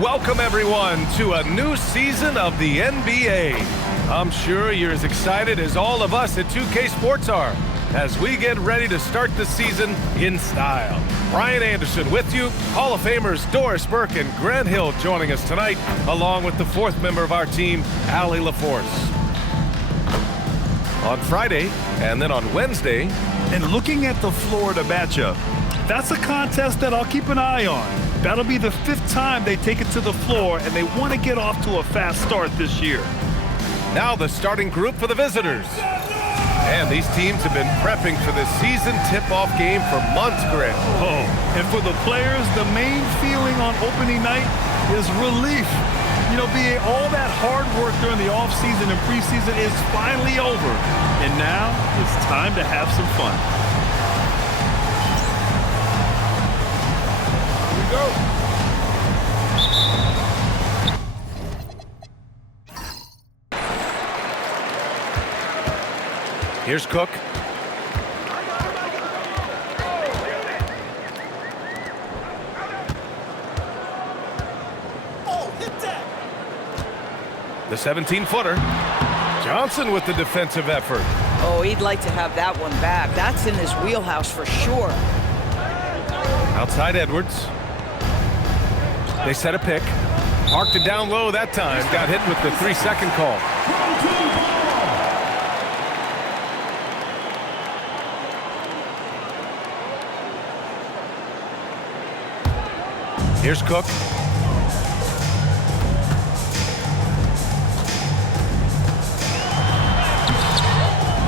Welcome, everyone, to a new season of the NBA. I'm sure you're as excited as all of us at 2K Sports are as we get ready to start the season in style. Brian Anderson with you, Hall of Famers Doris Burke and Grant Hill joining us tonight, along with the fourth member of our team, Allie LaForce. On Friday and then on Wednesday. And looking at the Florida matchup, that's a contest that I'll keep an eye on. That'll be the 5th time they take it to the floor, and they want to get off to a fast start this year. Now the starting group for the visitors. And these teams have been prepping for this season tip-off game for months, Grant. Oh, and for the players, the main feeling on opening night is relief. You know, all that hard work during the offseason and preseason is finally over. And now it's time to have some fun. Go. Here's Cook. Oh, hit that. The 17-footer. Johnson with the defensive effort. Oh, he'd like to have that one back. That's in his wheelhouse for sure. Outside Edwards. They set a pick. Parked it down low that time. Got hit with the 3-second call. Here's Cook.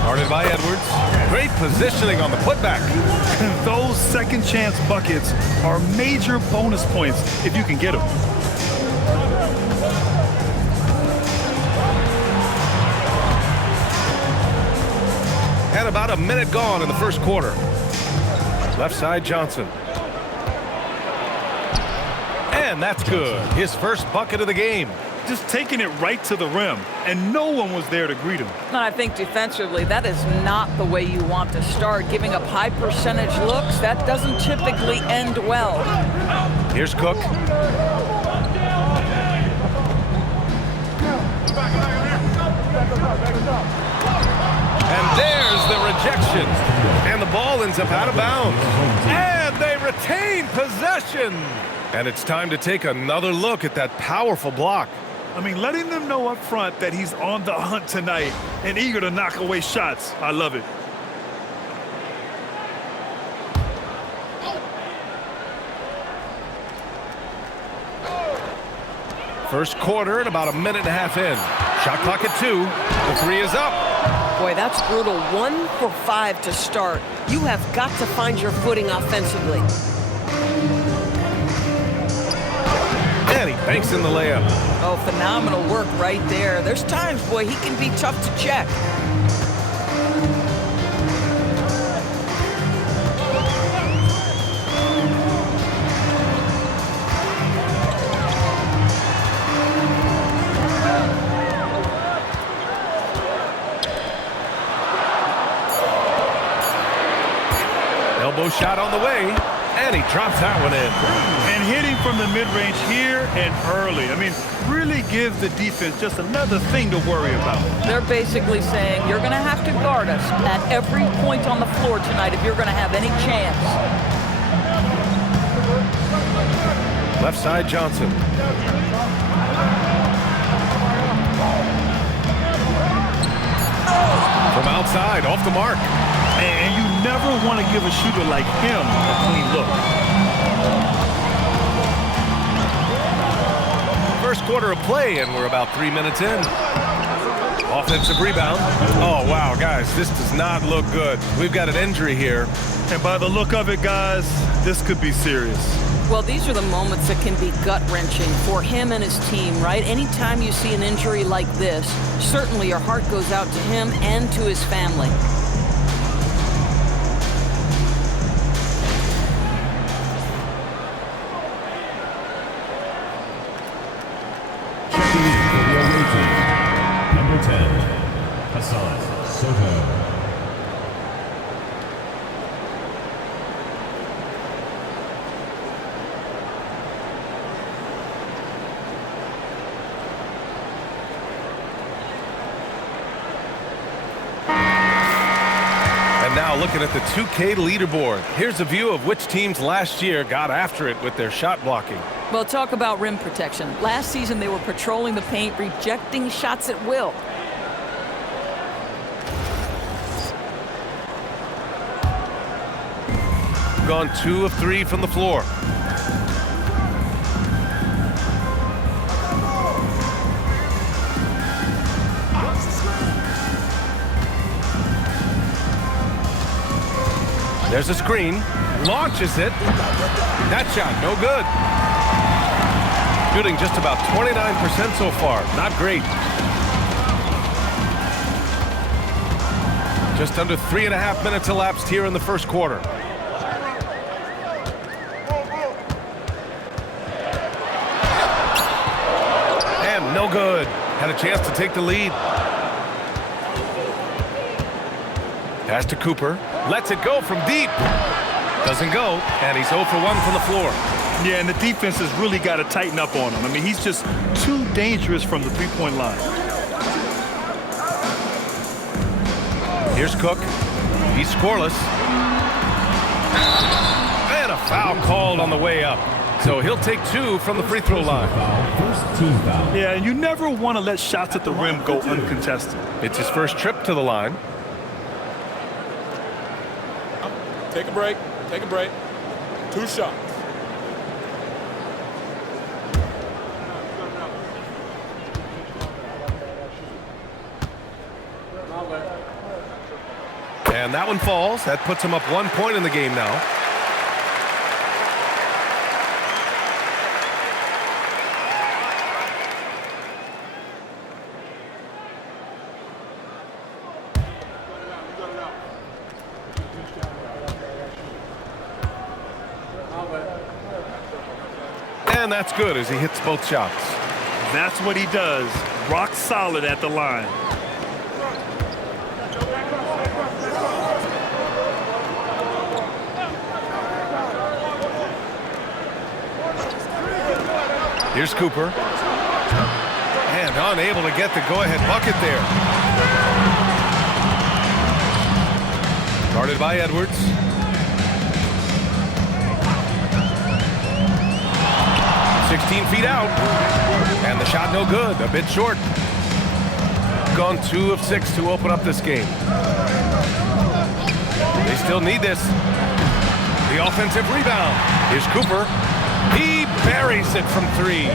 Guarded by Edwards. Great positioning on the putback. Those second chance buckets are major bonus points if you can get them. And about a minute gone in the first quarter. Left side Johnson. And that's good. His first bucket of the game. Just taking it right to the rim, and no one was there to greet him. I think defensively, that is not the way you want to start. Giving up high percentage looks, that doesn't typically end well. Here's Cook. And there's the rejection. And the ball ends up out of bounds. And they retain possession. And it's time to take another look at that powerful block. I mean, letting them know up front that he's on the hunt tonight and eager to knock away shots. I love it. First quarter and about a minute and a half in. Shot clock at 2. The 3 is up. Boy, that's brutal. 1 for 5 to start. You have got to find your footing offensively. And he banks in the layup. Oh, phenomenal work right there. There's times, boy, he can be tough to check. Elbow shot on the way. And he drops that one in. And hitting from the mid-range here and early. I mean, really gives the defense just another thing to worry about. They're basically saying you're going to have to guard us at every point on the floor tonight if you're going to have any chance. Left side Johnson. From outside, off the mark. And you never want to give a shooter like him a clean look. First quarter of play, and we're about 3 minutes in. Offensive rebound. Oh, wow, guys, this does not look good. We've got an injury here. And by the look of it, guys, this could be serious. Well, these are the moments that can be gut-wrenching for him and his team, right? Anytime you see an injury like this, certainly your heart goes out to him and to his family. Number 10, Hassan Soto. And now looking at the 2K leaderboard. Here's a view of which teams last year got after it with their shot blocking. Well, talk about rim protection. Last season, they were patrolling the paint, rejecting shots at will. Gone 2 of 3 from the floor. There's a screen. Launches it. That shot, no good. Shooting just about 29% so far. Not great. Just under 3.5 minutes elapsed here in the first quarter. And no good. Had a chance to take the lead. Pass to Cooper. Lets it go from deep. Doesn't go, and he's 0 for 1 from the floor. Yeah, and the defense has really got to tighten up on him. I mean, he's just too dangerous from the three-point line. Here's Cook. He's scoreless. And a foul called on the way up. So he'll take 2 from the free throw line. First team foul. Yeah, and you never want to let shots at the rim go uncontested. It's his first trip to the line. Take a break. Take a break. 2 shots. And that one falls. That puts him up 1 point in the game now. And that's good as he hits both shots. That's what he does. Rock solid at the line. Here's Cooper. And unable to get the go-ahead bucket there. Guarded by Edwards. Feet out, and the shot no good, a bit short. Gone 2 of 6 to open up this game. They still need this. The offensive rebound. Here's Cooper. He buries it from 3.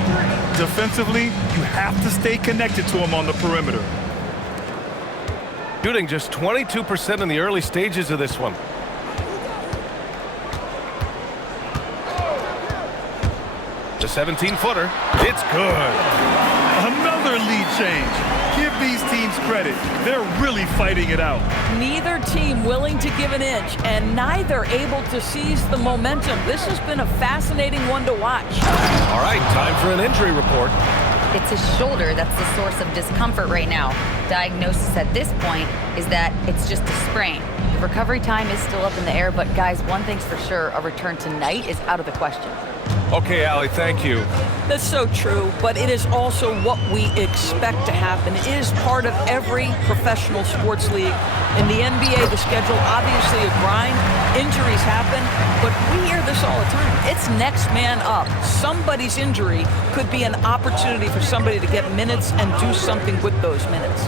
Defensively, you have to stay connected to him on the perimeter. Shooting just 22% in the early stages of this one. The 17-footer. It's good. Another lead change. Give these teams credit. They're really fighting it out. Neither team willing to give an inch, and neither able to seize the momentum. This has been a fascinating one to watch. All right, time for an injury report. It's his shoulder that's the source of discomfort right now. Diagnosis at this point is that it's just a sprain. The recovery time is still up in the air, but guys, one thing's for sure, a return tonight is out of the question. Okay, Allie, thank you. That's so true, but it is also what we expect to happen. It is part of every professional sports league. In the NBA, the schedule, obviously a grind. Injuries happen, but we hear this all the time. It's next man up. Somebody's injury could be an opportunity for somebody to get minutes and do something with those minutes.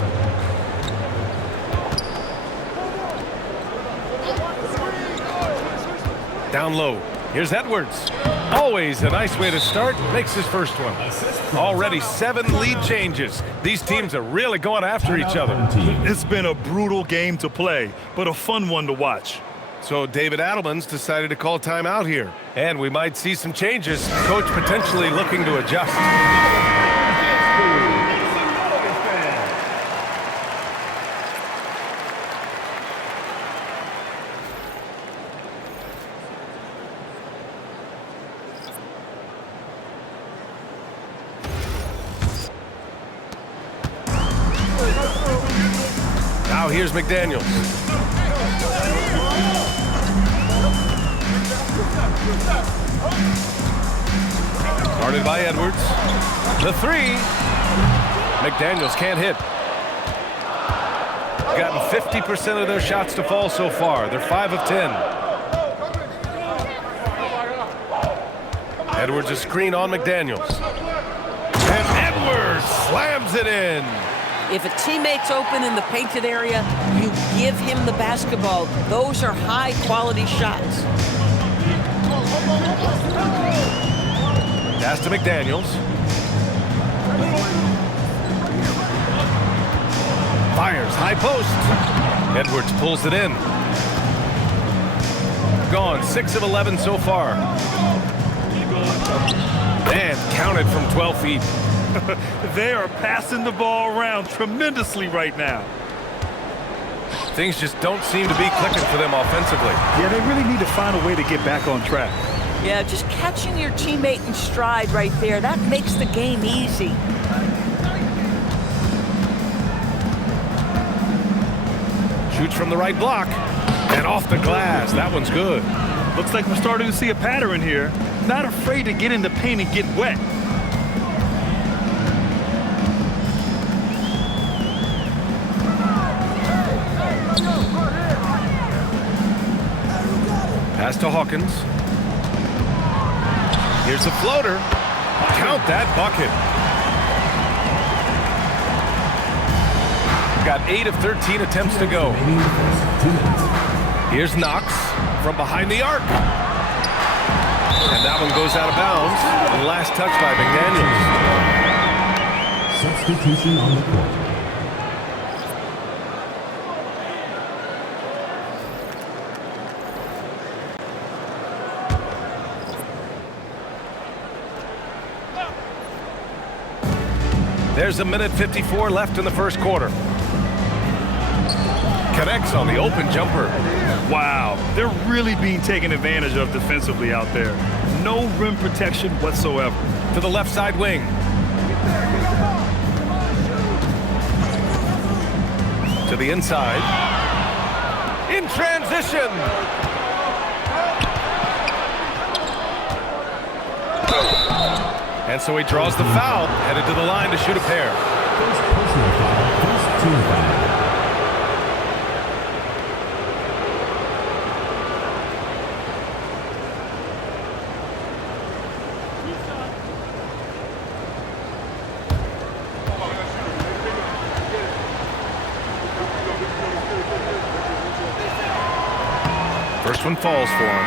Down low. Here's Edwards. Always a nice way to start. Makes his first one. Already 7 lead changes. These teams are really going after each other. It's been a brutal game to play, but a fun one to watch. So David Adelman's decided to call timeout here. And we might see some changes. Coach potentially looking to adjust. Now here's McDaniels. Guarded by Edwards. The 3. McDaniels can't hit. gotten 50% of their shots to fall so far. They're 5 of 10. Edwards a screen on McDaniels. And Edwards slams it in. If a teammate's open in the painted area, you give him the basketball. Those are high-quality shots. Pass to McDaniels. Fires, high post. Edwards pulls it in. Gone, 6 of 11 so far. And counted from 12 feet. They are passing the ball around tremendously right now. Things just don't seem to be clicking for them offensively. Yeah, they really need to find a way to get back on track. Yeah, just catching your teammate in stride right there, that makes the game easy. Shoots from the right block. And off the glass. That one's good. Looks like we're starting to see a pattern here. Not afraid to get in the paint and get wet. Pass to Hawkins. Here's the floater. Count that bucket. Got 8 of 13 attempts to go. Here's Knox from behind the arc. And that one goes out of bounds. And last touch by McDaniels. Substitution on the court. There's 1:54 left in the first quarter. Connects on the open jumper. Wow, they're really being taken advantage of defensively out there. No rim protection whatsoever. To the left side wing. To the inside. In transition. And so he draws the foul, headed to the line to shoot a pair. First personal foul, first team foul. First one falls for him.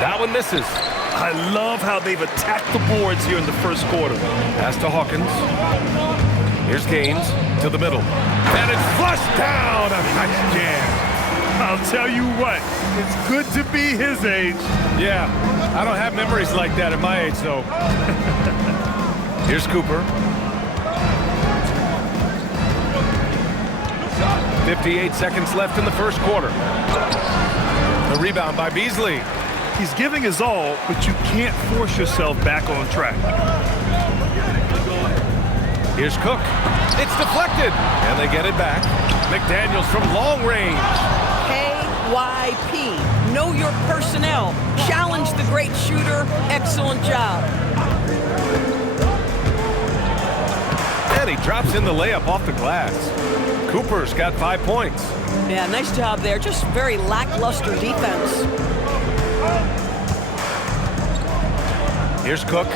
That one misses. I love how they've attacked the boards here in the first quarter. Pass to Hawkins. Here's Gaines to the middle. And it's flushed down. A nice jam. I'll tell you what, it's good to be his age. Yeah, I don't have memories like that at my age, though. Here's Cooper. 58 seconds left in the first quarter. The rebound by Beasley. He's giving his all, but you can't force yourself back on track. Here's Cook. It's deflected, and they get it back. McDaniels from long range. KYP. Know your personnel. Challenge the great shooter. Excellent job. And he drops in the layup off the glass. Cooper's got 5 points. Yeah, nice job there. Just very lackluster defense. Here's Cook.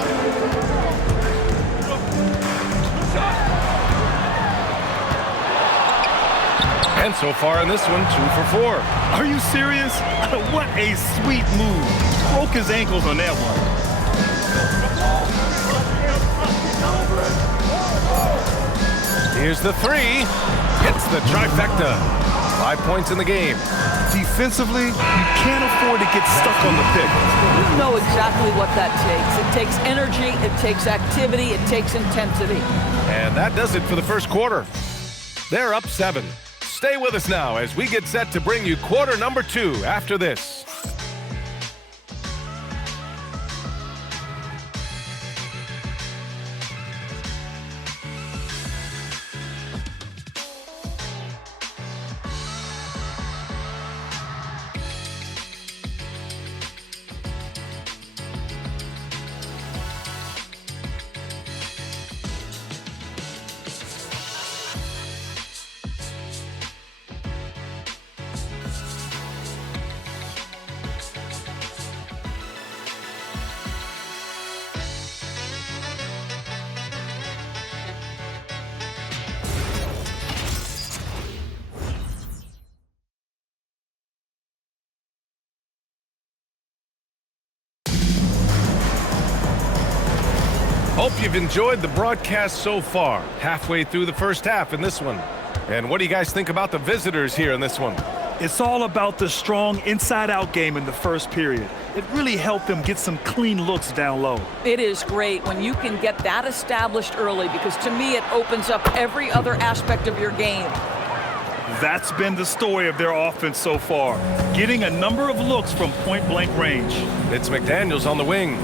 And so far in this one, 2 for 4. Are you serious? What a sweet move. Broke his ankles on that one. Here's the 3. Hits the trifecta. 5 points in the game. Defensively, you can't afford to get stuck on the pick. You know exactly what that takes. It takes energy, it takes activity, it takes intensity. And that does it for the first quarter. They're up 7. Stay with us now as we get set to bring you quarter number 2 after this. Hope you've enjoyed the broadcast so far. Halfway through the first half in this one. And what do you guys think about the visitors here in this one? It's all about the strong inside-out game in the first period. It really helped them get some clean looks down low. It is great when you can get that established early because to me it opens up every other aspect of your game. That's been the story of their offense so far, getting a number of looks from point-blank range. It's McDaniels on the wing.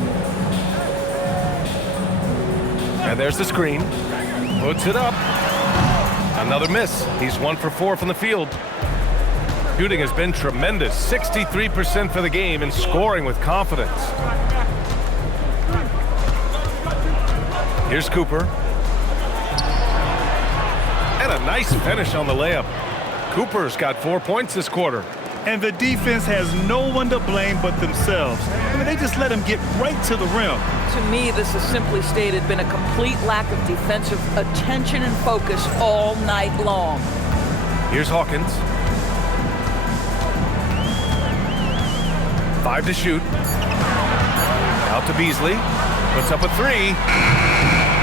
And there's the screen. Puts it up. Another miss. He's 1 for 4 from the field. Shooting has been tremendous. 63% for the game and scoring with confidence. Here's Cooper. And a nice finish on the layup. Cooper's got 4 points this quarter. And the defense has no one to blame but themselves. I mean, they just let him get right to the rim. To me, this has simply stated been a complete lack of defensive attention and focus all night long. Here's Hawkins. 5 to shoot. Out to Beasley. Puts up a 3.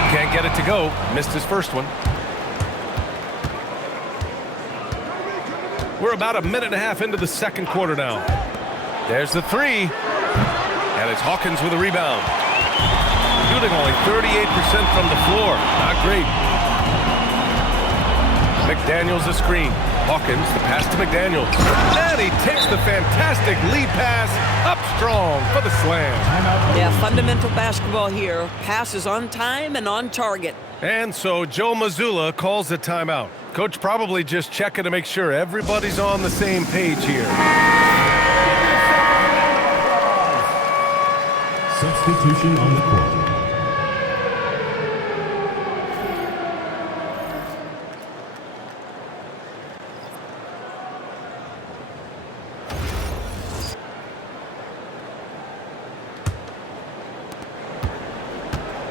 Can't get it to go. Missed his first one. We're about a minute and a half into the second quarter now. There's the 3. And it's Hawkins with a rebound. Shooting only 38% from the floor. Not great. McDaniels a screen. Hawkins, the pass to McDaniels. And he takes the fantastic lead pass up strong for the slam. Yeah, fundamental basketball here. Passes on time and on target. And so Joe Mazzulla calls the timeout. Coach probably just checking to make sure everybody's on the same page here. Substitution on the court.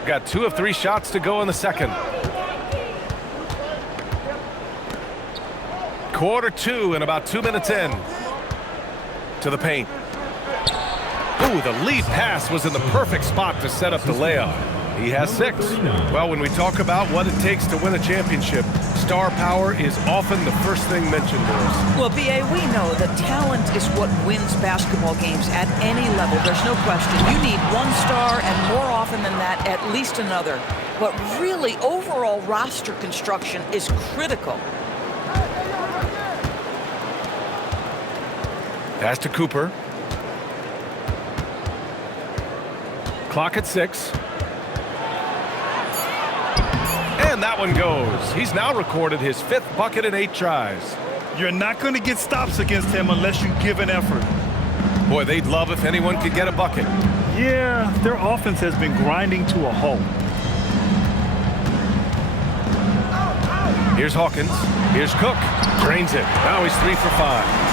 Got 2 of 3 shots to go in the second. Quarter 2 and about 2 minutes in. To the paint. Ooh, the lead pass was in the perfect spot to set up the layup. He has 6. Well, when we talk about what it takes to win a championship, star power is often the first thing mentioned, Morris. Well, B.A., we know that talent is what wins basketball games at any level. There's no question. You need one star, and more often than that, at least another. But really, overall roster construction is critical. Pass to Cooper. Clock at 6. And that one goes. He's now recorded his 5th bucket in 8 tries. You're not going to get stops against him unless you give an effort. Boy, they'd love if anyone could get a bucket. Yeah, their offense has been grinding to a halt. Here's Hawkins. Here's Cook. Drains it. Now he's 3 for 5.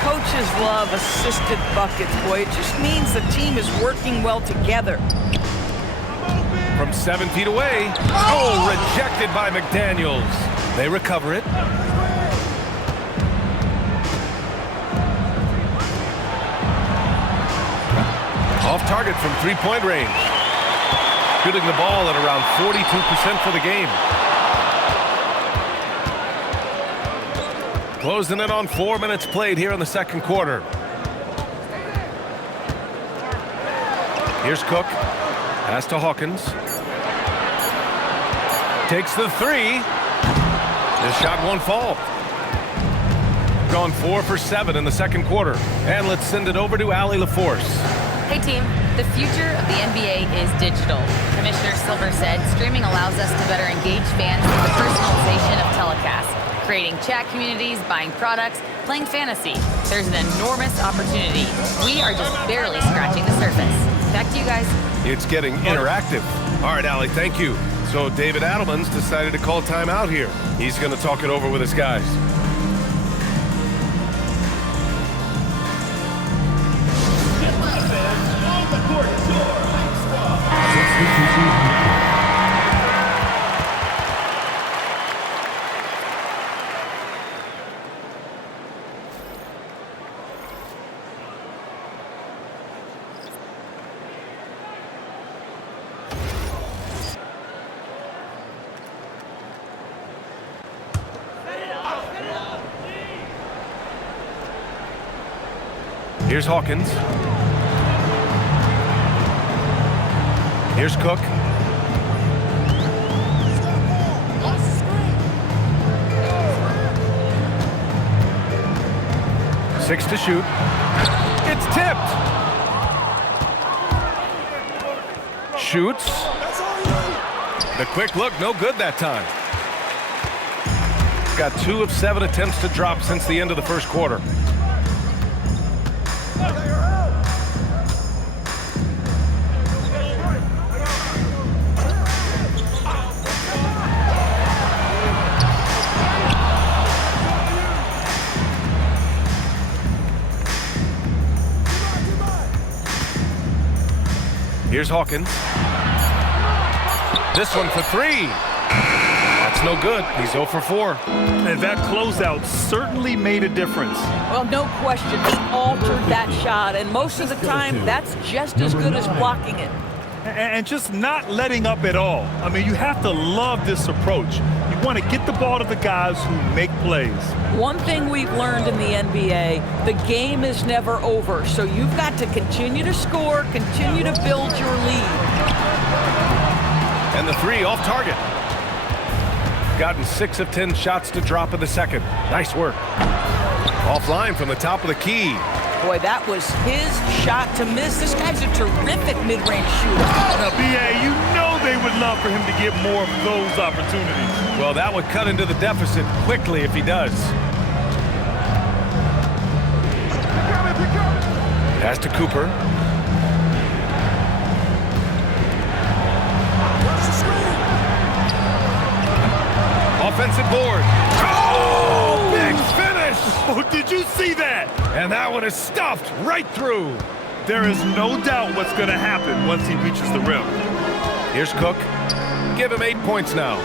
Coaches love assisted buckets, boy. It just means the team is working well together. From 7 feet away. Oh, rejected by McDaniels. They recover it. Off target from 3-point range. Shooting the ball at around 42% for the game. Closing in on 4 minutes played here in the second quarter. Here's Cook. Pass to Hawkins. Takes the 3. This shot won't fall. Gone 4 for 7 in the second quarter. And let's send it over to Allie LaForce. Hey team, the future of the NBA is digital. Commissioner Silver said streaming allows us to better engage fans with the personalization of telecasts, creating chat communities, buying products, playing fantasy. There's an enormous opportunity. We are just barely scratching the surface. Back to you guys. It's getting interactive. All right, Allie, thank you. So David Adelman's decided to call timeout here. He's going to talk it over with his guys. Here's Hawkins. Here's Cook. Six to shoot. It's tipped. Shoots. The quick look, no good that time. Got 2 of 7 attempts to drop since the end of the first quarter. Here's Hawkins. This one for 3. That's no good. He's 0 for 4. And that closeout certainly made a difference. Well, no question. He altered that shot, and most of the time, that's just as good as blocking it. And just not letting up at all. I mean, you have to love this approach. You want to get the ball to the guys who make plays. One thing we've learned in the NBA, the game is never over. So you've got to continue to score, continue to build your lead. And the 3 off target. Gotten 6 of 10 shots to drop in the second. Nice work. Offline from the top of the key. Boy, that was his shot to miss. This guy's a terrific mid-range shooter. Now, B.A., you know they would love for him to get more of those opportunities. Well, that would cut into the deficit quickly if he does. Pass to Cooper. Offensive board. Oh, big finish! Oh, did you see that? And that one is stuffed right through. There is no doubt what's going to happen once he reaches the rim. Here's Cook. Give him 8 points now.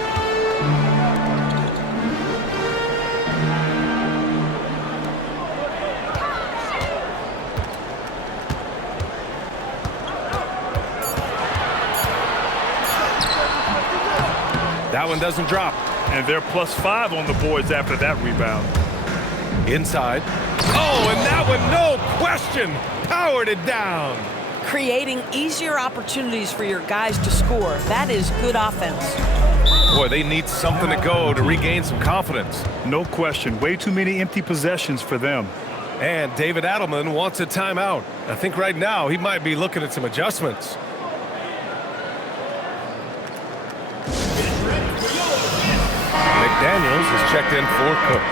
That one doesn't drop. And they're +5 on the boards after that rebound. Inside. Oh, and that one, no question, powered it down. Creating easier opportunities for your guys to score. That is good offense. Boy, they need something to go to regain some confidence. No question. Way too many empty possessions for them. And David Adelman wants a timeout. I think right now he might be looking at some adjustments. McDaniels is checked in for Cook.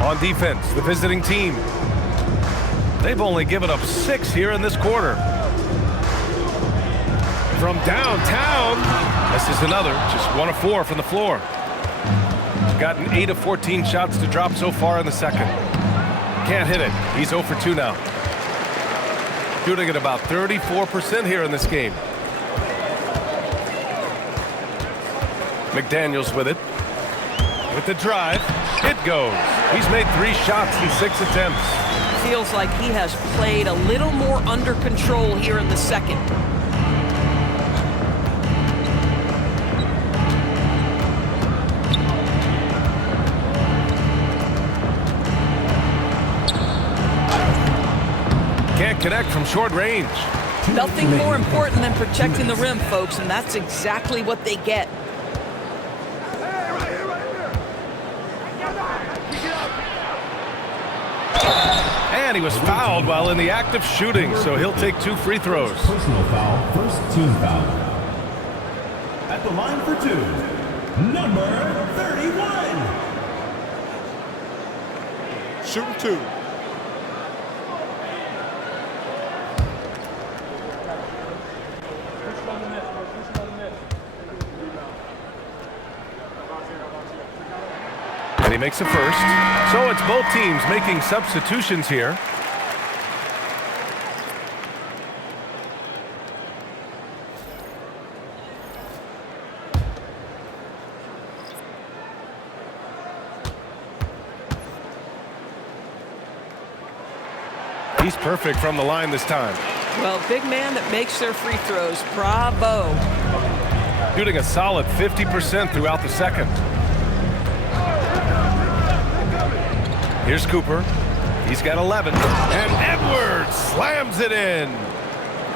On defense, the visiting team. They've only given up 6 here in this quarter. From downtown, this is another, just 1 of 4 from the floor. Gotten 8 of 14 shots to drop so far in the second. Can't hit it. He's 0 for 2 now. Shooting at about 34% here in this game. McDaniels with it. With the drive, it goes. He's made 3 shots in 6 attempts. Feels like he has played a little more under control here in the second. Can't connect from short range. Nothing more important than protecting the rim, folks, and that's exactly what they get. And he was fouled while in the act of shooting, so he'll take 2 free throws. Personal foul, first team foul. At the line for 2, number 31. Shooting 2. And he makes a first. So it's both teams making substitutions here. He's perfect from the line this time. Well, big man that makes their free throws. Bravo. Shooting a solid 50% throughout the second. Here's Cooper. He's got 11. And Edwards slams it in.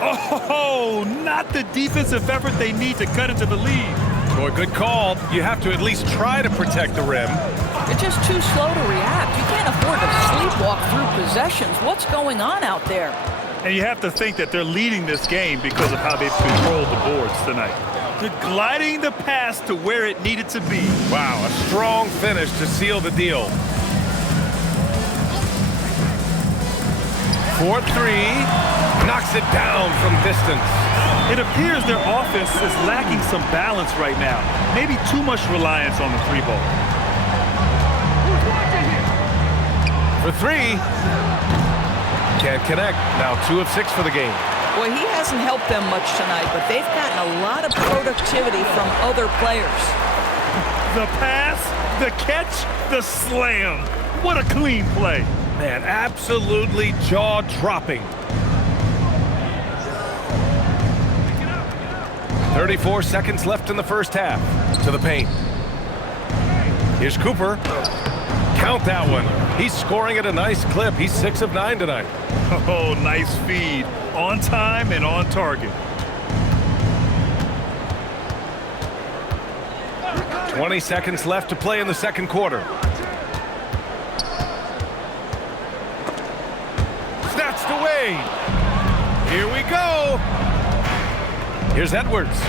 Oh, not the defensive effort they need to cut into the lead. Boy, good call. You have to at least try to protect the rim. You're just too slow to react. You can't afford to sleepwalk through possessions. What's going on out there? And you have to think that they're leading this game because of how they've controlled the boards tonight. They're gliding the pass to where it needed to be. Wow, a strong finish to seal the deal. 4-3, knocks it down from distance. It appears their offense is lacking some balance right now. Maybe too much reliance on the three ball. For three, can't connect. Now 2 of 6 for the game. Boy, he hasn't helped them much tonight, but they've gotten a lot of productivity from other players. The pass, the catch, the slam. What a clean play. Man, absolutely jaw-dropping. 34 seconds left in the first half. To the paint. Here's Cooper. Count that one. He's scoring at a nice clip. He's 6 of 9 tonight. Oh, nice feed. On time and on target. 20 seconds left to play in the second quarter. Snatched away. Here we go. Here's Edwards.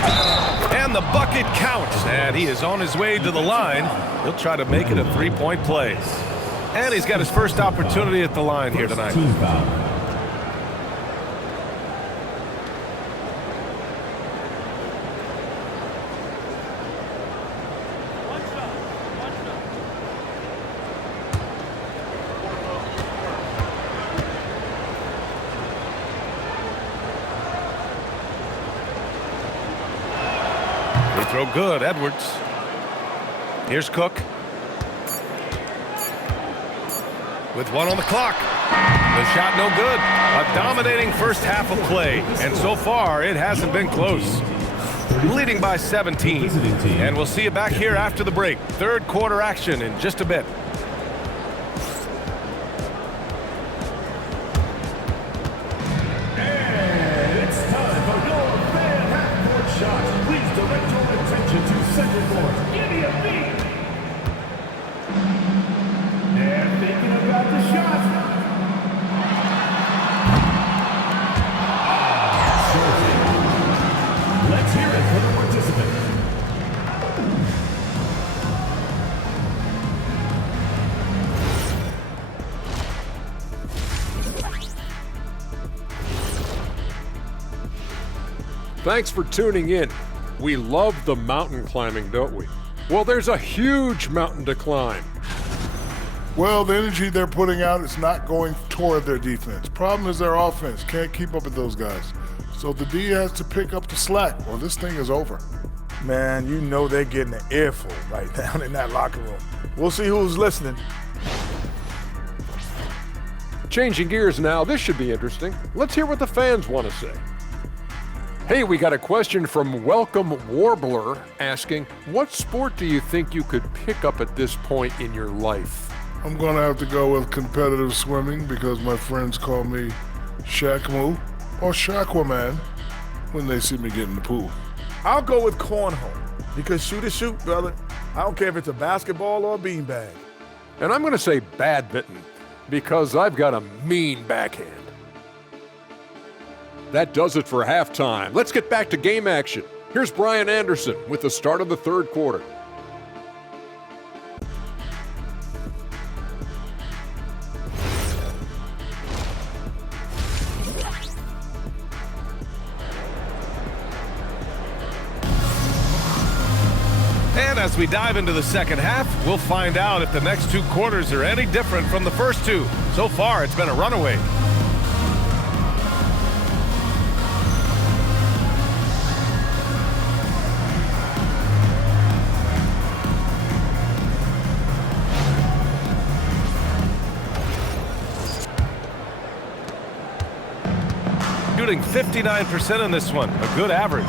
And the bucket counts. And he is on his way to the line. He'll try to make it a three-point play. And he's got his first opportunity at the line here tonight. Team foul. Free throw good, Edwards. Here's Cook. With 1 on the clock. The shot no good. A dominating first half of play. And so far, it hasn't been close. Leading by 17. And we'll see you back here after the break. Third quarter action in just a bit. And it's time for your fan half-court shot. Please direct your attention to center court. Give me a beat. They're thinking about the shot. Let's hear it for the participant. Thanks for tuning in. We love the mountain climbing, don't we? Well, there's a huge mountain to climb. Well, the energy they're putting out is not going toward their defense. Problem is their offense can't keep up with those guys. So the D has to pick up the slack or this thing is over. Man, you know they're getting an earful right down in that locker room. We'll see who's listening. Changing gears now, this should be interesting. Let's hear what the fans want to say. Hey, we got a question from Welcome Warbler asking, what sport do you think you could pick up at this point in your life? I'm gonna have to go with competitive swimming because my friends call me Shaq-Moo or Shaqwaman when they see me get in the pool. I'll go with cornhole because shoot is shoot, brother. I don't care if it's a basketball or a beanbag. And I'm going to say badminton because I've got a mean backhand. That does it for halftime. Let's get back to game action. Here's Brian Anderson with the start of the third quarter. And as we dive into the second half, we'll find out if the next 2 quarters are any different from the first 2. So far, it's been a runaway. shooting 59% in this one. A good average.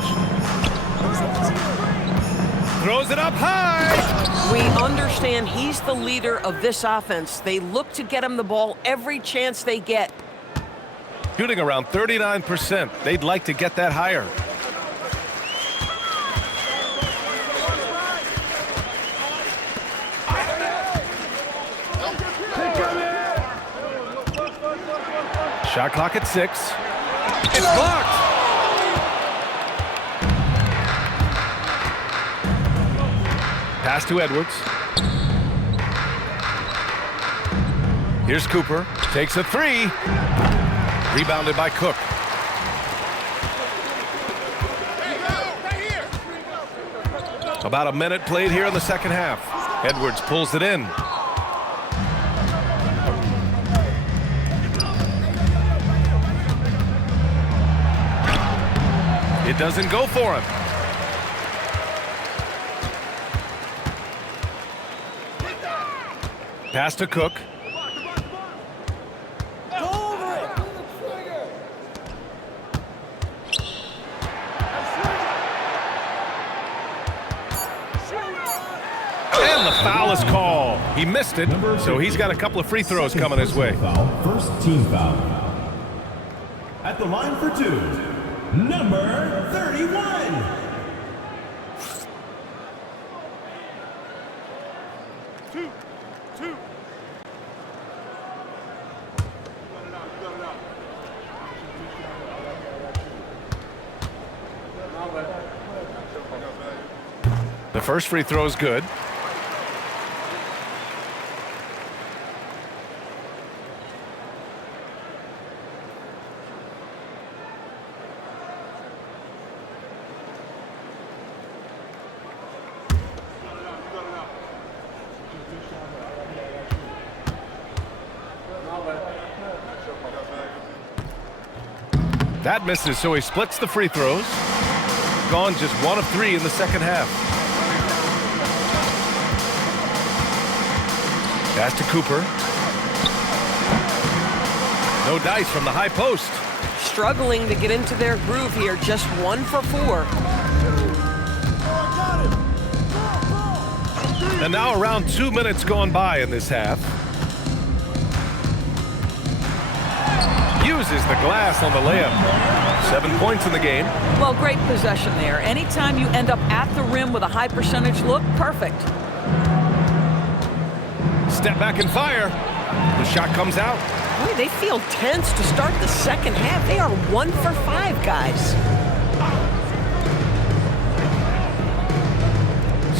Throws it up high. We understand he's the leader of this offense. They look to get him the ball every chance they get. Shooting around 39%. They'd like to get that higher. Shot clock at 6. It's blocked. Pass to Edwards. Here's Cooper. Takes a 3. Rebounded by Cook. About a minute played here in the second half. Edwards pulls it in. It doesn't go for him. Pass to Cook. And the foul is called. He missed it, so he's got a couple of free throws coming his way. First team foul. At the line for 2. Number 31. The first free throw is good. That misses, so he splits the free throws. Gone just 1 of 3 in the second half. Pass to Cooper. No dice from the high post. Struggling to get into their groove here. Just 1 for 4. And now around 2 minutes gone by in this half. Uses the glass on the layup. 7 points in the game. Well, great possession there. Anytime you end up at the rim with a high percentage look, perfect. Step back and fire. The shot comes out. Boy, they feel tense to start the second half. They are 1 for 5, guys.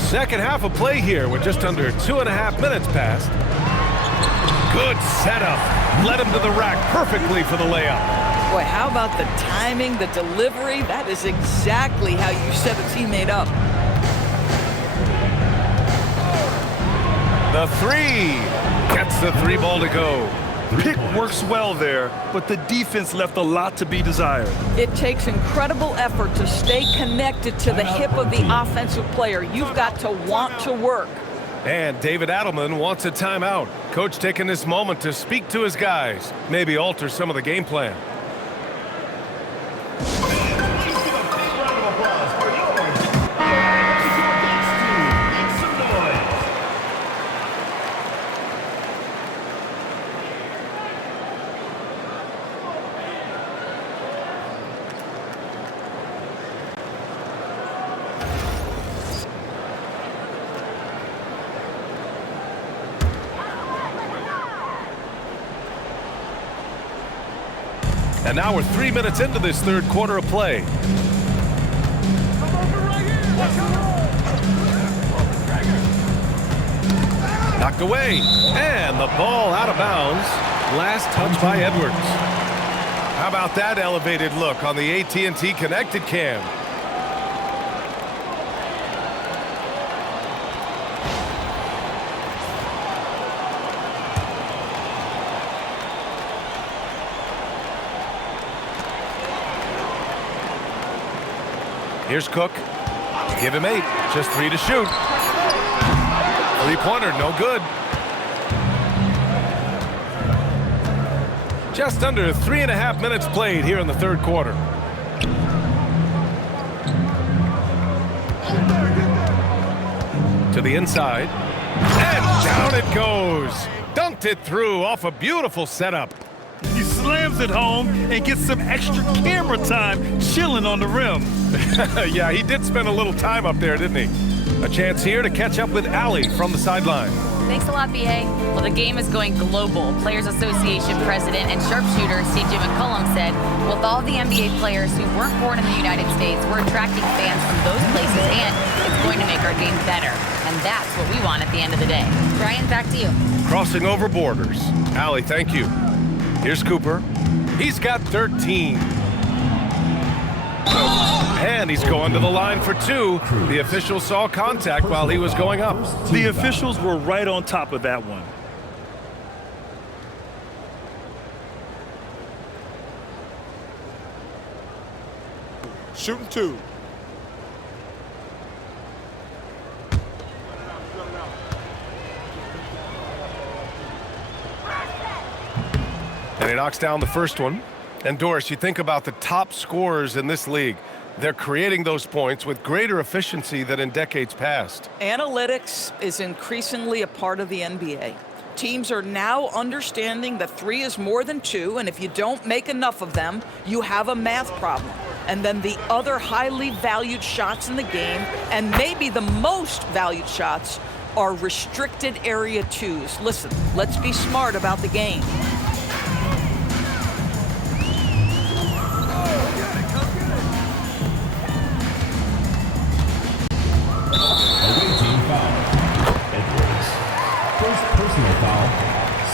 Second half of play here with just under 2.5 minutes passed. Good setup. Led him to the rack perfectly for the layup. Boy, how about the timing, the delivery? That is exactly how you set a teammate up. The 3. Gets the 3 ball to go. Pick works well there, but the defense left a lot to be desired. It takes incredible effort to stay connected to the hip of the offensive player. You've got to want to work. And David Adelman wants a timeout. Coach taking this moment to speak to his guys. Maybe alter some of the game plan. And now we're 3 minutes into this third quarter of play. Knocked away, and the ball out of bounds. Last touch by Edwards. How about that elevated look on the AT&T Connected Cam? Here's Cook. Give him 8. Just 3 to shoot. Three-pointer, no good. Just under 3.5 minutes played here in the third quarter. To the inside. And down it goes. Dunked it through off a beautiful setup. He slams it home and gets some extra camera time chilling on the rim. Yeah, he did spend a little time up there, didn't he? A chance here to catch up with Allie from the sideline. Thanks a lot, B.A. Well, the game is going global. Players Association president and sharpshooter C.J. McCollum said, with all the NBA players who weren't born in the United States, we're attracting fans from those places, and it's going to make our game better. And that's what we want at the end of the day. Brian, back to you. Crossing over borders. Allie, thank you. Here's Cooper. He's got 13. And he's going to the line for two. The official saw contact while he was going up. The officials were right on top of that one. Shooting two. And he knocks down the first one. And Doris, you think about the top scorers in this league. They're creating those points with greater efficiency than in decades past. Analytics is increasingly a part of the NBA. Teams are now understanding that 3 is more than 2, and if you don't make enough of them, you have a math problem. And then the other highly valued shots in the game, and maybe the most valued shots, are restricted area 2s. Listen, let's be smart about the game.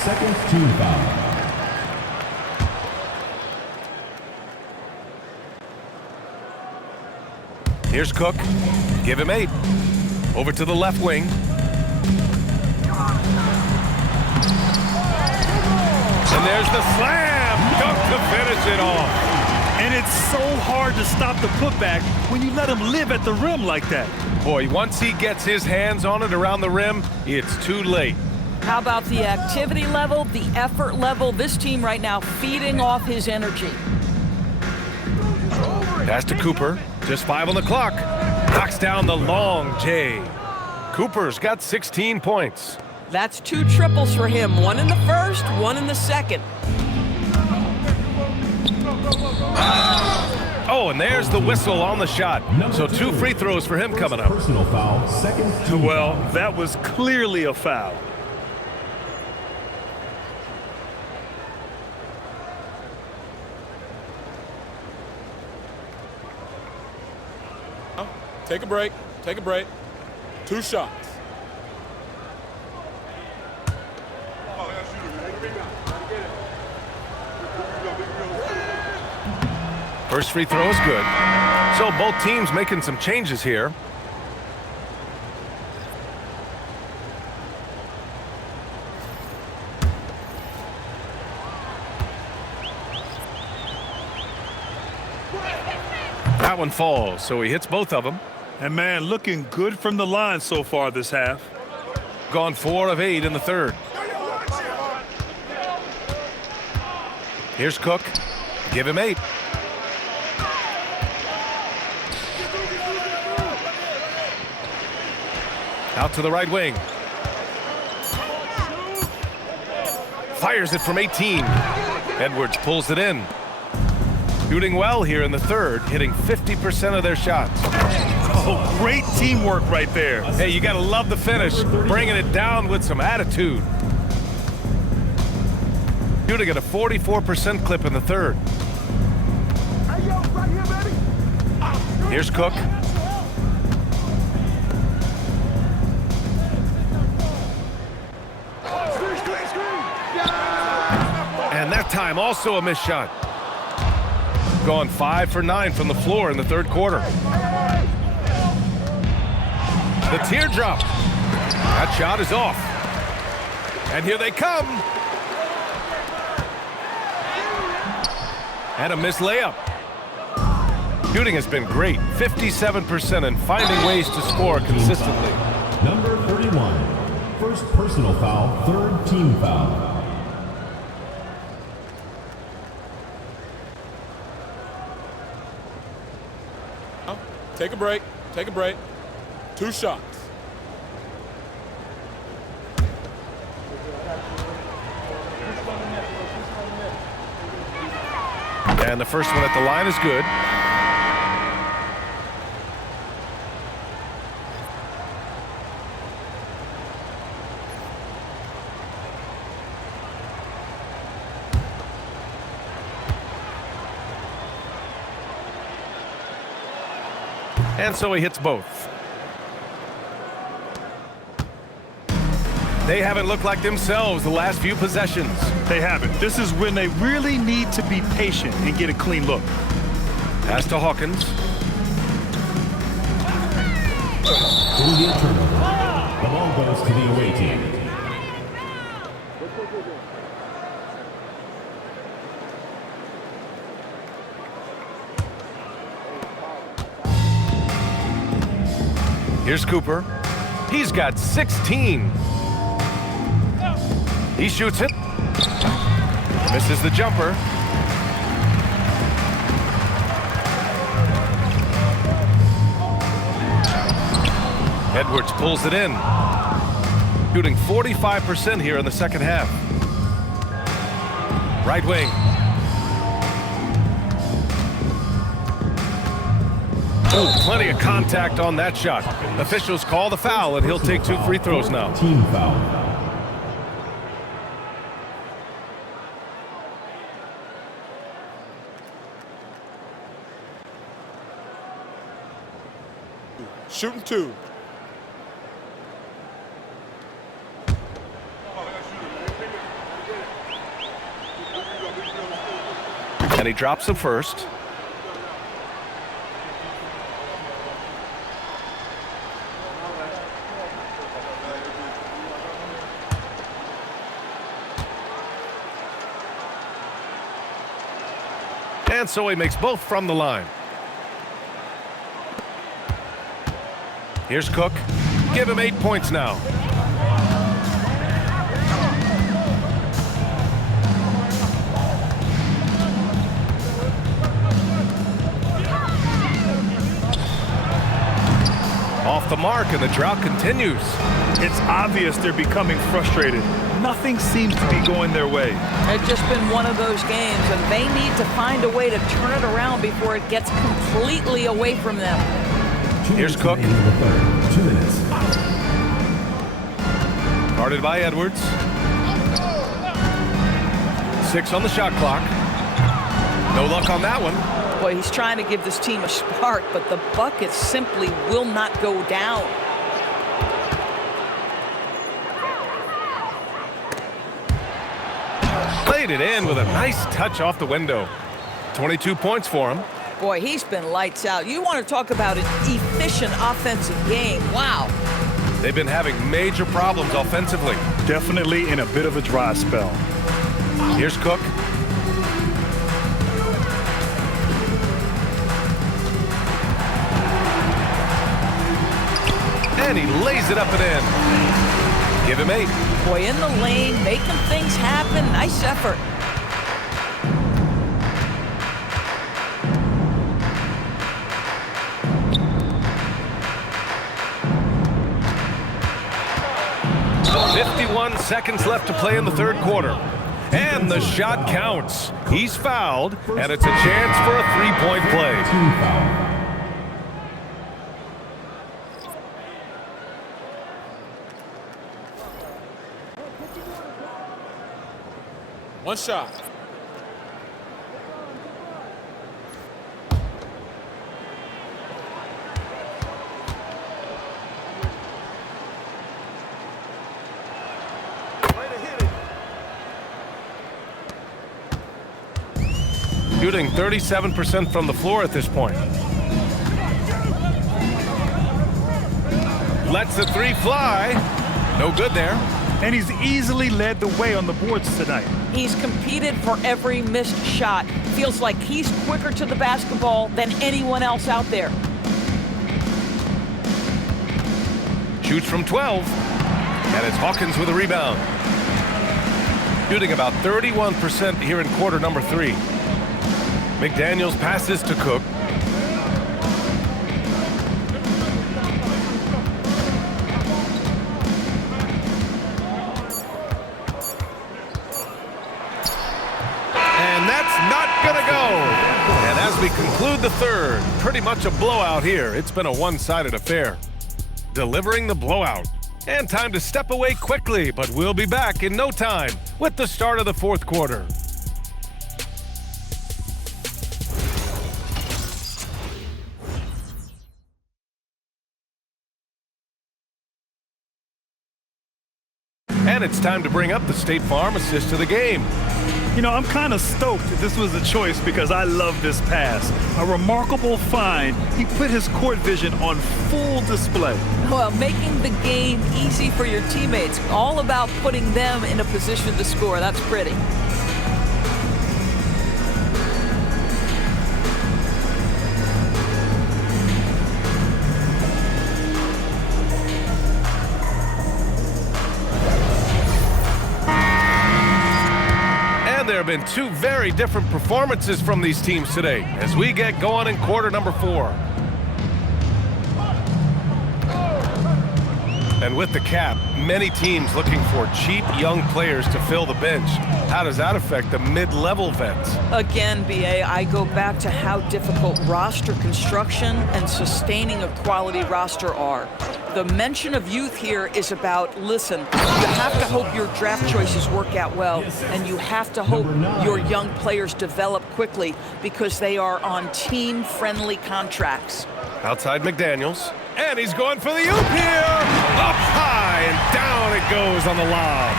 Second team foul. Here's Cook. Give him 8. Over to the left wing. And there's the slam. Dunk to finish it off. And it's so hard to stop the putback when you let him live at the rim like that. Boy, once he gets his hands on it around the rim, it's too late. How about the activity level, the effort level? This team right now feeding off his energy. Pass to Cooper. Just 5 on the clock. Knocks down the long J. Cooper's got 16 points. That's 2 triples for him. 1 in the first, 1 in the second. Oh, and there's the whistle on the shot. So 2 free throws for him coming up. Personal foul, second team. Well, that was clearly a foul. Take a break. Take a break. 2 shots. First free throw is good. So both teams making some changes here. That one falls, so he hits both of them. And man, looking good from the line so far this half. Gone 4 of 8 in the third. Here's Cook. Give him 8. Out to the right wing. Fires it from 18. Edwards pulls it in. Shooting well here in the third, hitting 50% of their shots. Oh, great teamwork right there. Hey, you got to love the finish, bringing it down with some attitude. Shooting at a 44% clip in the third. Here's Cook. And that time also a missed shot. Gone 5 for 9 from the floor in the third quarter. The teardrop. That shot is off. And here they come. And a missed layup. Shooting has been great. 57% and finding ways to score consistently. Number 31. First personal foul, third team foul. Take a break. Take a break. 2 shots. And the first one at the line is good. And so he hits both. They haven't looked like themselves the last few possessions. They haven't. This is when they really need to be patient and get a clean look. Pass to Hawkins. Immediate turnover. The ball goes to the away team. Here's Cooper. He's got 16. He shoots it. Misses the jumper. Edwards pulls it in. Shooting 45% here in the second half. Right wing. Oh, plenty of contact on that shot. Officials call the foul, and he'll take 2 free throws now. Team foul. Shooting 2. And he drops the first. And so he makes both from the line. Here's Cook. Give him 8 points now. Off the mark, and the drought continues. It's obvious they're becoming frustrated. Nothing seems to be going their way. It's just been one of those games, and they need to find a way to turn it around before it gets completely away from them. Here's Cook. 2 minutes. Guarded by Edwards. 6 on the shot clock. No luck on that one. Boy, he's trying to give this team a spark, but the bucket simply will not go down. Played it in with a nice touch off the window. 22 points for him. Boy, he's been lights out. You want to talk about an efficient offensive game. Wow. They've been having major problems offensively. Definitely in a bit of a dry spell. Here's Cook. And he lays it up and in. Give him 8. Boy, in the lane, making things happen. Nice effort. Seconds left to play in the third quarter. And the shot counts. He's fouled, and it's a chance for a 3-point play. Team foul. One shot. Shooting 37% from the floor at this point. Lets the 3 fly. No good there. And he's easily led the way on the boards tonight. He's competed for every missed shot. Feels like he's quicker to the basketball than anyone else out there. Shoots from 12. And it's Hawkins with a rebound. Shooting about 31% here in quarter number 3. McDaniels passes to Cook. conclude the third. Pretty much a blowout here. It's been a one-sided affair. Delivering the blowout. And time to step away quickly, but we'll be back in no time with the start of the fourth quarter. And it's time to bring up the State Farm assist to the game. You know, I'm kind of stoked this was a choice because I love this pass. A remarkable find. He put his court vision on full display. Well, making the game easy for your teammates. All about putting them in a position to score. That's pretty. There have been two very different performances from these teams today as we get going in quarter number 4. And with the cap, many teams looking for cheap young players to fill the bench. How does that affect the mid-level vets? Again, BA, I go back to how difficult roster construction and sustaining a quality roster are. The mention of youth here is about, listen, you have to hope your draft choices work out well, and you have to hope your young players develop quickly because they are on team-friendly contracts. Outside McDaniels, and he's going for the oop here! Up high, and down it goes on the lob.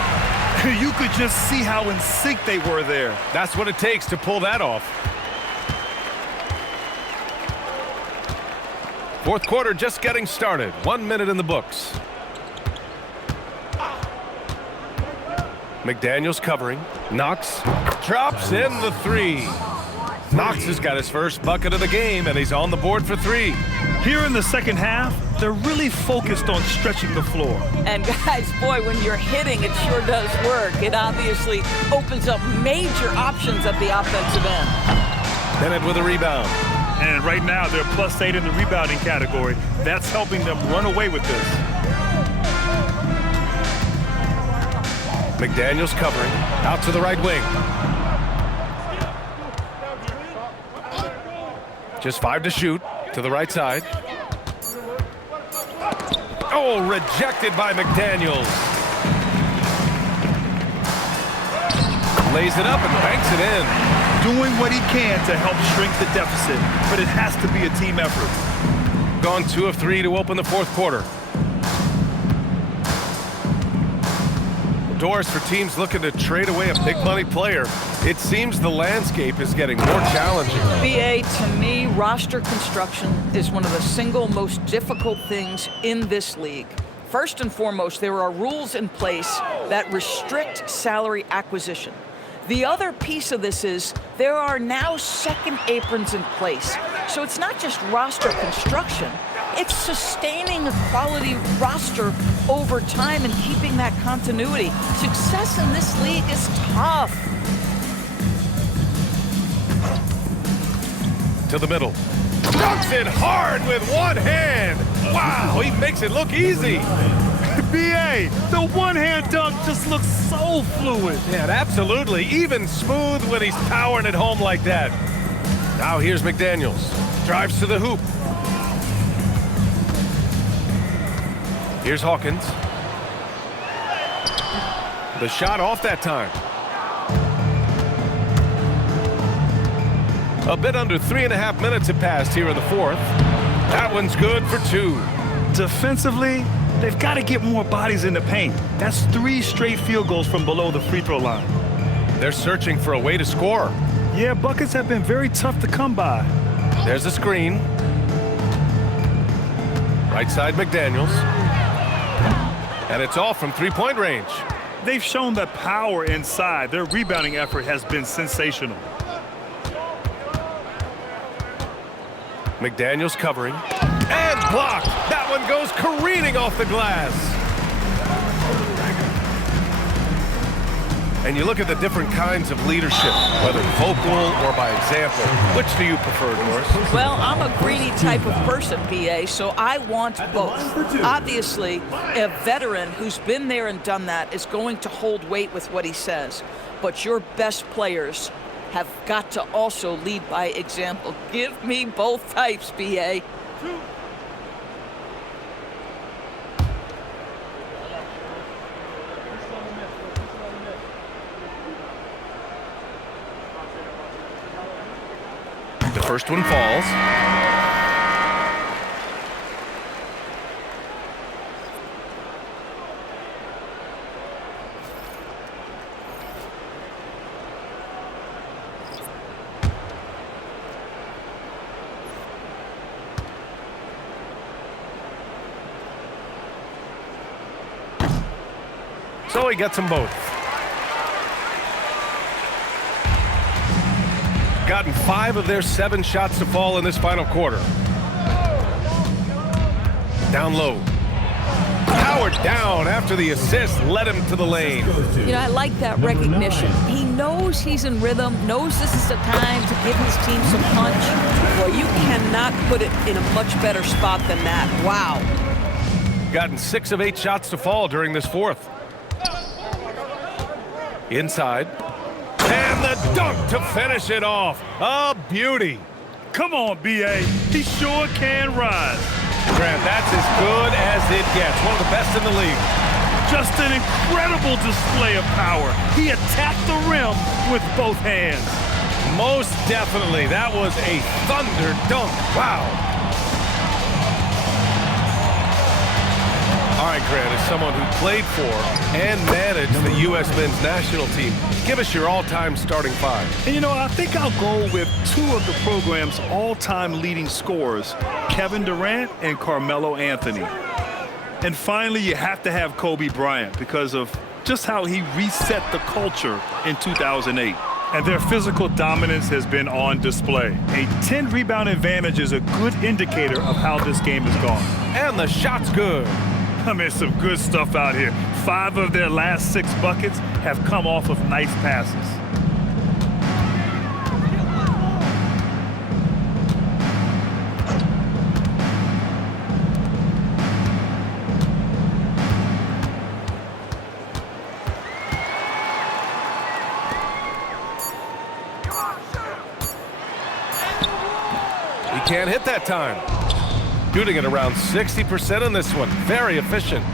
You could just see how in sync they were there. That's what it takes to pull that off. Fourth quarter just getting started. 1 minute in the books. McDaniels covering. Knox drops in the 3. Knox has got his first bucket of the game, and he's on the board for 3. Here in the second half, they're really focused on stretching the floor. And guys, boy, when you're hitting, it sure does work. It obviously opens up major options at the offensive end. Bennett with a rebound. And right now, they're +8 in the rebounding category. That's helping them run away with this. McDaniels covering. Out to the right wing. Just 5 to shoot. To the right side. Oh, rejected by McDaniels. Lays it up and banks it in. Doing what he can to help shrink the deficit, but it has to be a team effort. Gone 2 of 3 to open the fourth quarter. Doors for teams looking to trade away a big money player. It seems the landscape is getting more challenging. BA, to me, roster construction is one of the single most difficult things in this league. First and foremost, there are rules in place that restrict salary acquisition. The other piece of this is there are now second aprons in place. So it's not just roster construction, it's sustaining a quality roster over time and keeping that continuity. Success in this league is tough. To the middle. Dunks it hard with one hand. Wow, he makes it look easy. BA, the one-hand dunk just looks so fluid. Yeah, absolutely. Even smooth when he's powering it home like that. Now here's McDaniels. Drives to the hoop. Here's Hawkins. The shot off that time. A bit under 3.5 minutes have passed here in the fourth. That one's good for 2. Defensively, they've got to get more bodies in the paint. That's 3 straight field goals from below the free throw line. They're searching for a way to score. Yeah, buckets have been very tough to come by. There's a screen. Right side McDaniels. And it's all from three-point range. They've shown that power inside. Their rebounding effort has been sensational. McDaniels covering. And blocked. That one goes careening off the glass. And you look at the different kinds of leadership, whether vocal or by example. Which do you prefer, Norris? Well, I'm a greedy type of person, BA, so I want both. Obviously, a veteran who's been there and done that is going to hold weight with what he says. But your best players have got to also lead by example. Give me both types, B.A. The first one falls. So he gets them both. Gotten 5 of their 7 shots to fall in this final quarter. Down low. Powered down after the assist led him to the lane. You know, I like that recognition. He knows he's in rhythm, knows this is the time to give his team some punch. Well, you cannot put it in a much better spot than that. Wow. Gotten 6 of 8 shots to fall during this fourth. Inside. And the dunk to finish it off. A beauty. Come on, B.A. He sure can rise. Grant, that's as good as it gets. One of the best in the league. Just an incredible display of power. He attacked the rim with both hands. Most definitely. That was a thunder dunk. Wow. All right, Grant, as someone who played for and managed the U.S. men's national team, give us your all-time starting 5. And, you know, I think I'll go with 2 of the program's all-time leading scorers, Kevin Durant and Carmelo Anthony. And finally, you have to have Kobe Bryant because of just how he reset the culture in 2008. And their physical dominance has been on display. A 10-rebound advantage is a good indicator of how this game has gone. And the shot's good. I mean, some good stuff out here. 5 of their last 6 buckets have come off of nice passes. He can't hit that time. Shooting at around 60% on this one. Very efficient.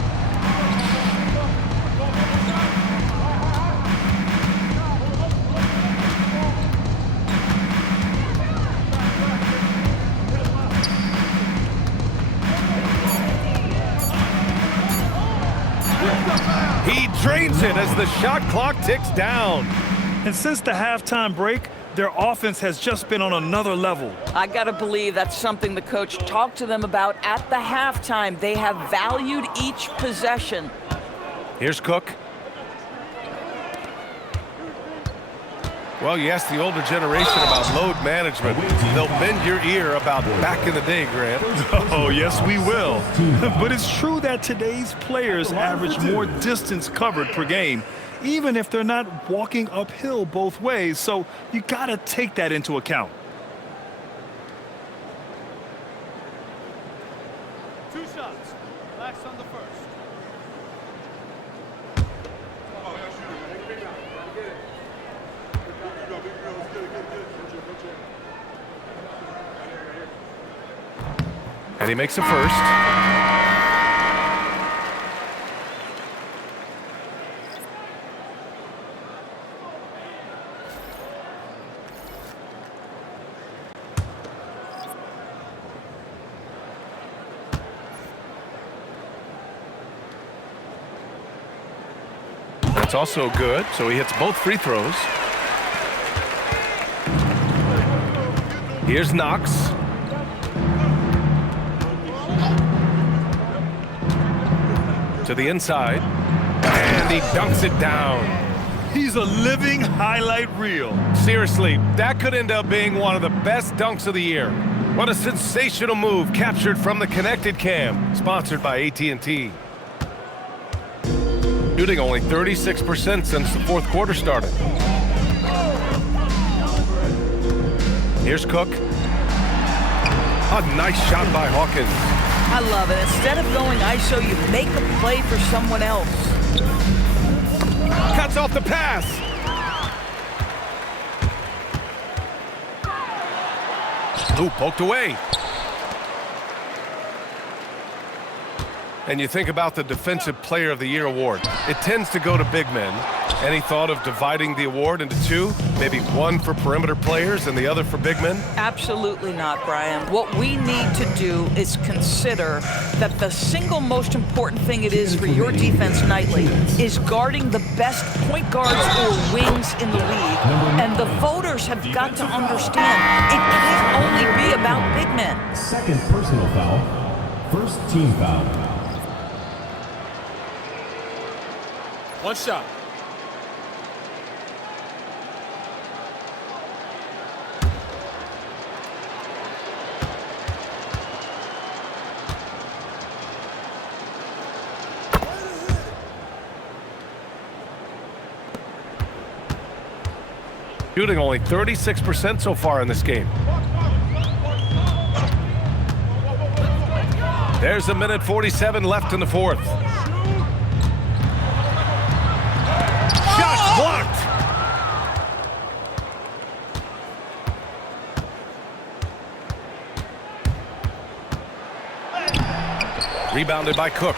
He drains it as the shot clock ticks down. And since the halftime break, their offense has just been on another level. I got to believe that's something the coach talked to them about at the halftime. They have valued each possession. Here's Cook. Well, you ask the older generation about load management. They'll bend your ear about back in the day, Grant. Oh, yes, we will. But it's true that today's players average more distance covered per game, even if they're not walking uphill both ways. So you got to take that into account. 2 shots. Relax on the first. And he makes a first. That's also good, so he hits both free throws. Here's Knox. To the inside, and he dunks it down. He's a living highlight reel. Seriously, that could end up being one of the best dunks of the year. What a sensational move captured from the Connected Cam, sponsored by AT&T. Shooting only 36% since the fourth quarter started. Here's Cook. A nice shot by Hawkins. I love it. Instead of going ISO, you make a play for someone else. Cuts off the pass. Ooh, poked away. And you think about the Defensive Player of the Year award. It tends to go to big men. Any thought of dividing the award into two? Maybe one for perimeter players and the other for big men? Absolutely not, Brian. What we need to do is consider that the single most important thing it is for your defense nightly is guarding the best point guards or wings in the league. And the voters have got to understand it can't only be about big men. Second personal foul. First team foul. One shot. Shooting only 36% so far in this game. There's a minute 47 left in the fourth. Shot blocked. Rebounded by Cook.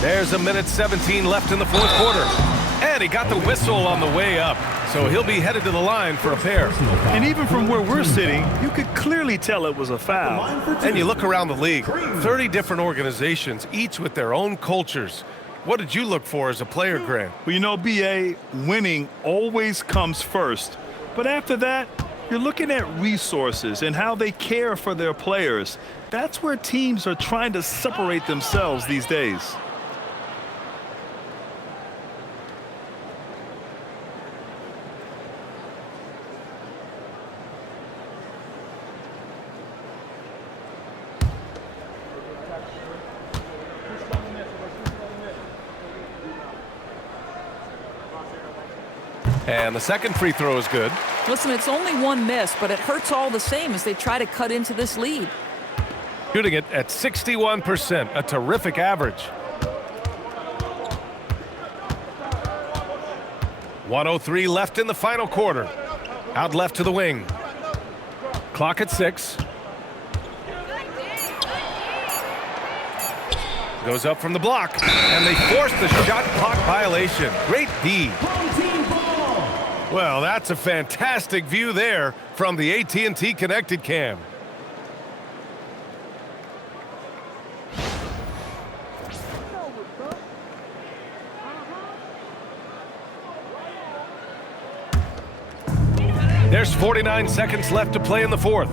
There's a minute 17 left in the fourth quarter. And he got the whistle on the way up. So he'll be headed to the line for a pair. And even from where we're sitting, you could clearly tell it was a foul. And you look around the league, 30 different organizations, each with their own cultures. What did you look for as a player, Grant? Well, you know, B.A., winning always comes first. But after that, you're looking at resources and how they care for their players. That's where teams are trying to separate themselves these days. And the second free throw is good. Listen, it's only one miss, but it hurts all the same as they try to cut into this lead. Shooting it at 61%, a terrific average. 1:03 left in the final quarter. Out left to the wing. Clock at 6. Goes up from the block, and they force the shot clock violation. Great D. Well, that's a fantastic view there from the AT&T Connected Cam. There's 49 seconds left to play in the fourth.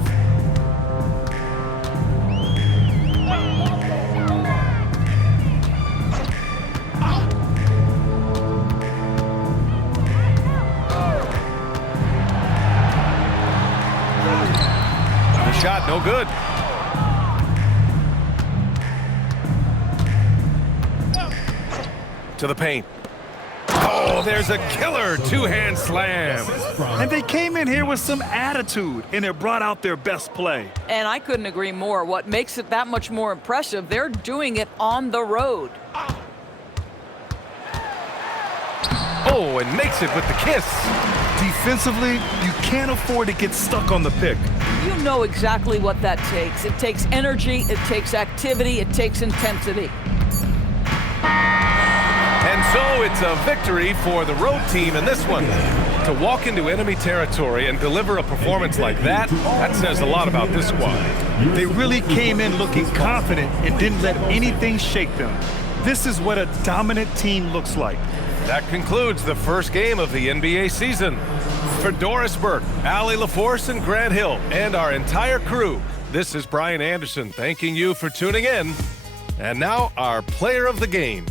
Shot no good. To the paint. Oh, there's a killer two-hand slam. And they came in here with some attitude, and it brought out their best play. And I couldn't agree more. What makes it that much more impressive, they're doing it on the road. Oh, and makes it with the kiss. Defensively, you can't afford to get stuck on the pick. You know exactly what that takes. It takes energy, it takes activity, it takes intensity. And so it's a victory for the road team in this one. To walk into enemy territory and deliver a performance like that says a lot about this squad. They really came in looking confident and didn't let anything shake them. This is what a dominant team looks like. That concludes the first game of the NBA season. For Doris Burke, Allie LaForce, and Grant Hill, and our entire crew, this is Brian Anderson thanking you for tuning in. And now our player of the game.